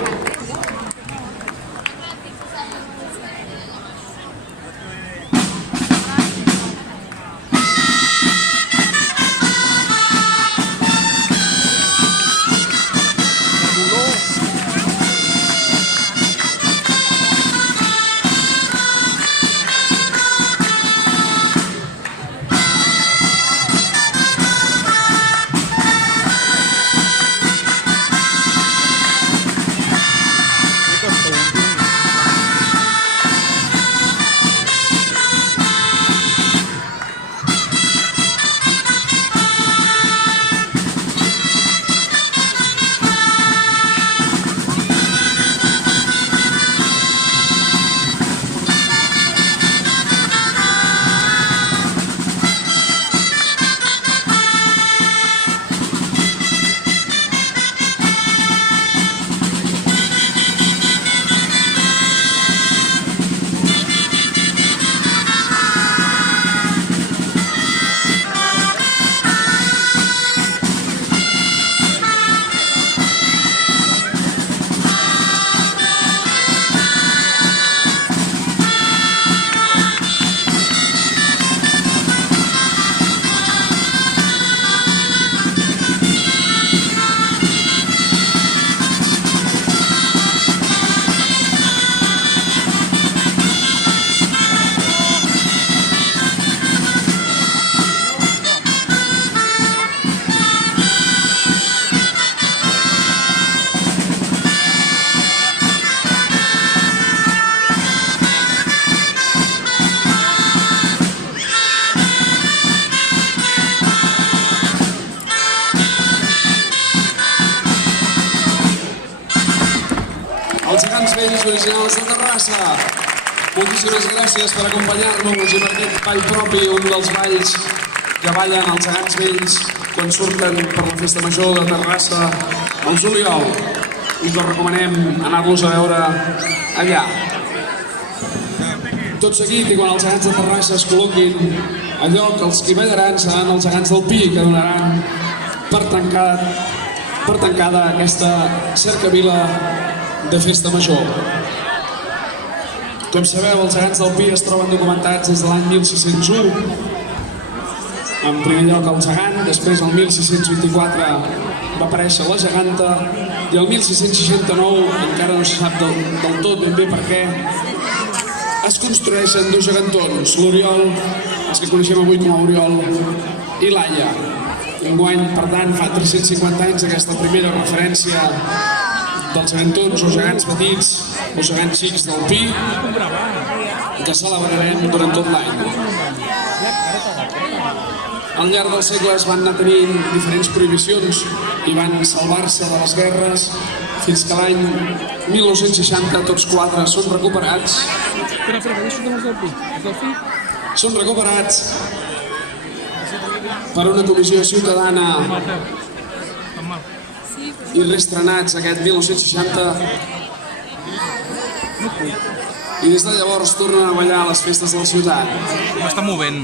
ballarins originals de Terrassa. Moltíssimes gràcies per acompanyar-nos i per aquest ball propi, un dels balls que ballen els gegants vells quan surten per la festa major de Terrassa al juliol i que us recomanem anar-los a veure allà. Tot seguit, i quan els gegants de Terrassa es col·loquin a lloc, els qui ballaran seran els gegants del Pi, que donaran per tancada aquesta cercavila de festa major. Com sabeu, els gegants del Pi es troben documentats des de l'any 1601. En primer lloc el gegant, després el 1624 va aparèixer la geganta i el 1669, encara no se sap del tot ben bé per què, es construeixen dos gegantons, l'Oriol, els que coneixem avui com a Oriol, i l'Aia. Enguany, per tant, fa 350 anys aquesta primera referència dels gegantons o gegants petits o gegants xics del Pi, que celebrarem durant tot l'any. Al llarg dels segles van anar tenint diferents prohibicions i van salvar-se de les guerres fins que l'any 1960 tots quatre són recuperats. Són recuperats per una comissió ciutadana i reestrenats aquest 1960 i des de llavors tornen a ballar a les festes de la ciutat. M'està movent.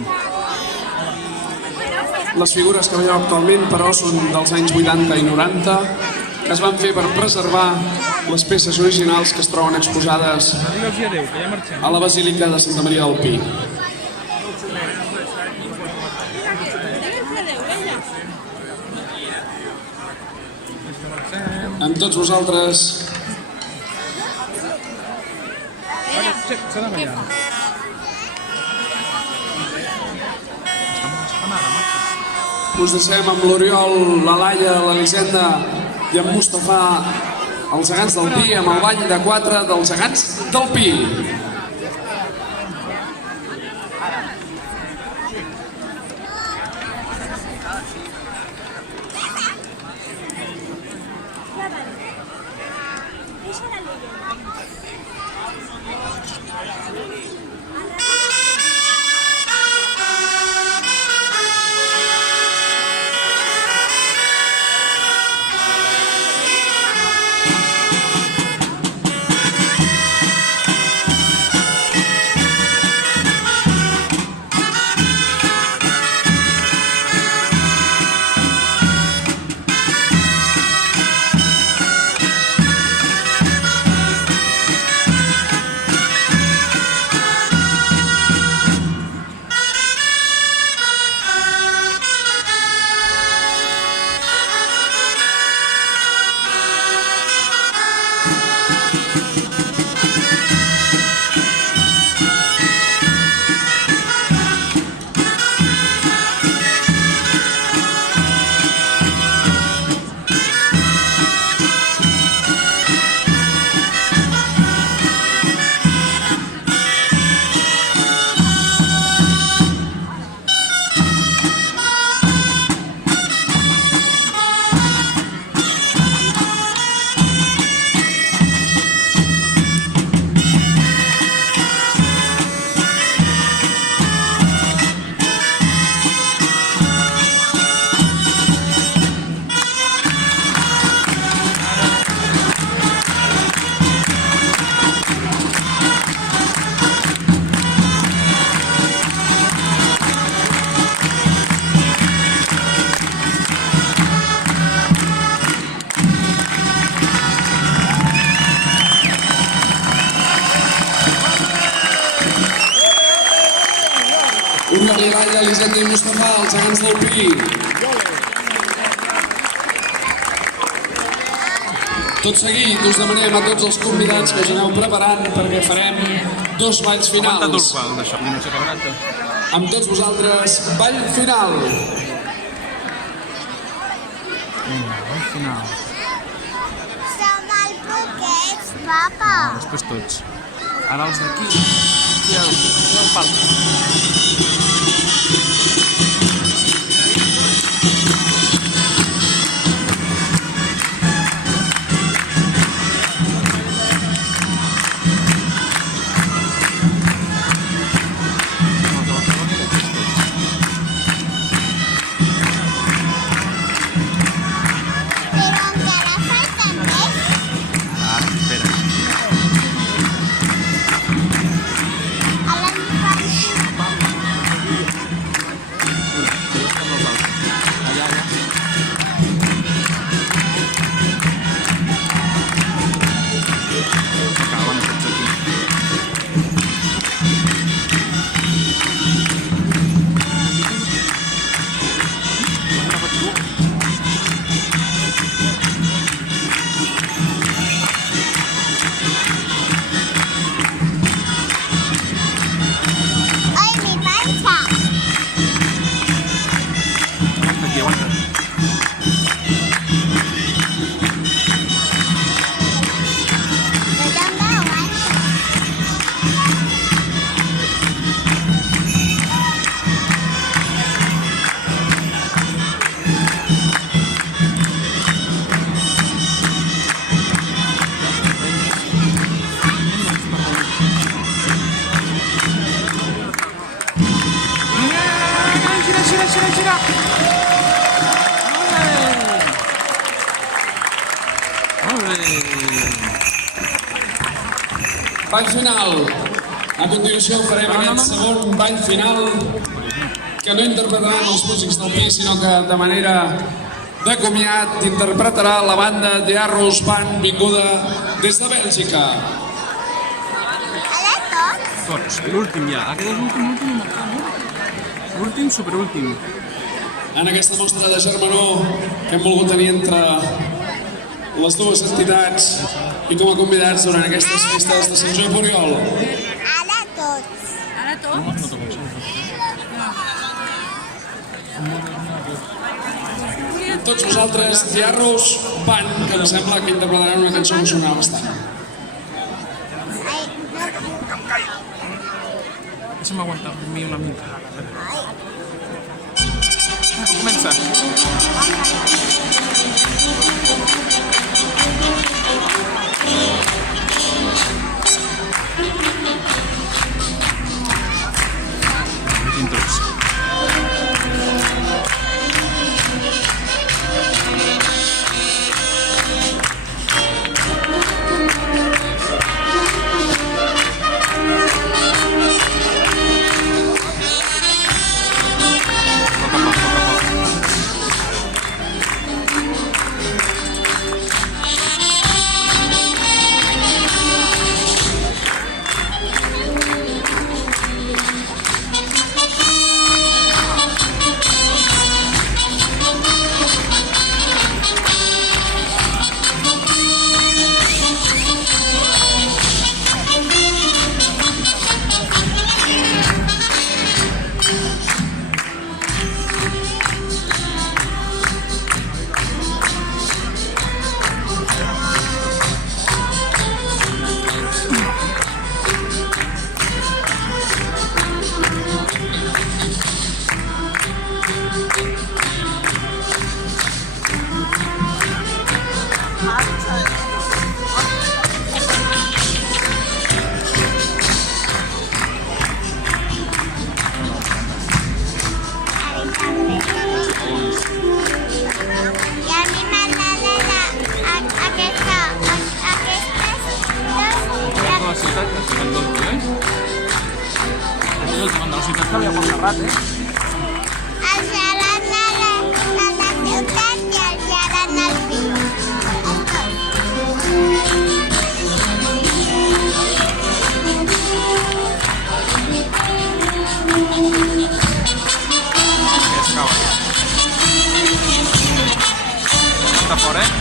Les figures que veieu actualment, però, són dels anys 80 i 90, que es van fer per preservar les peces originals que es troben exposades a la Basílica de Santa Maria del Pi. Amb tots vosaltres us deixem amb l'Oriol, la Laia, l'Elisenda i amb Mustafà, els gegants del Pi, amb el ball de quatre dels gegants del Pi. Oriol, Laia, Elisenda i Mustafà, els gegants del Pi. Tot seguit us demanem a tots els convidats que us aneu preparant perquè farem dos balls finals. Amb tots vosaltres, ball final. Ball final. Som el Poquets, papa. Després tots. Ara els d'aquí. I el pal. Ball final. A continuació farem aquest segon ball final que no interpretaran els músics del pis, sinó que de manera de comiat interpretarà la banda de Arrows Band vinguda des de Bèlgica. Ara tots? Tots, l'últim ja. Aquest és l'últim, l'últim, superúltim. En aquesta mostra de germanor que hem volgut tenir entre les dues entitats i com a convidats durant aquestes festes de Sant Joan Oriol. Ara tots. Ara tots? Tots vosaltres, The Arrows Band, que em sembla que interpretaran una cançó que sonarà bastant. Ai, no. Deixa'm aguantar per mi una mica. Comença. Tots. I a mi m'agrada aquestes De la ciutat, que es van tot, eh? Això és el que van de la ciutat que ve a Montserrat, eh? el gelat de la ciutat i el gelat del pi. Que es cau, eh? Està fora, eh?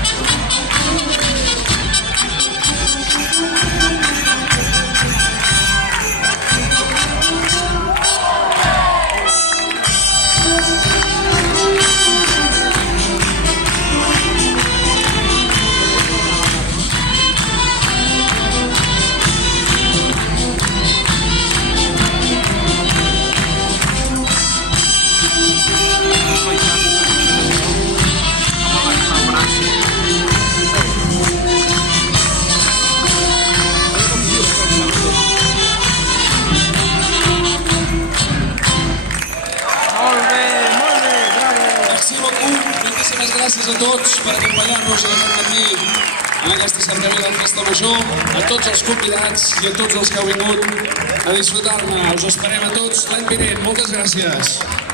Moltíssimes gràcies a tots per acompanyar-nos aquest matí en aquesta cercavila de Festa Major, a tots els convidats i a tots els que heu vingut a disfrutar-ne. Us esperem a tots l'any vinent. Moltes gràcies.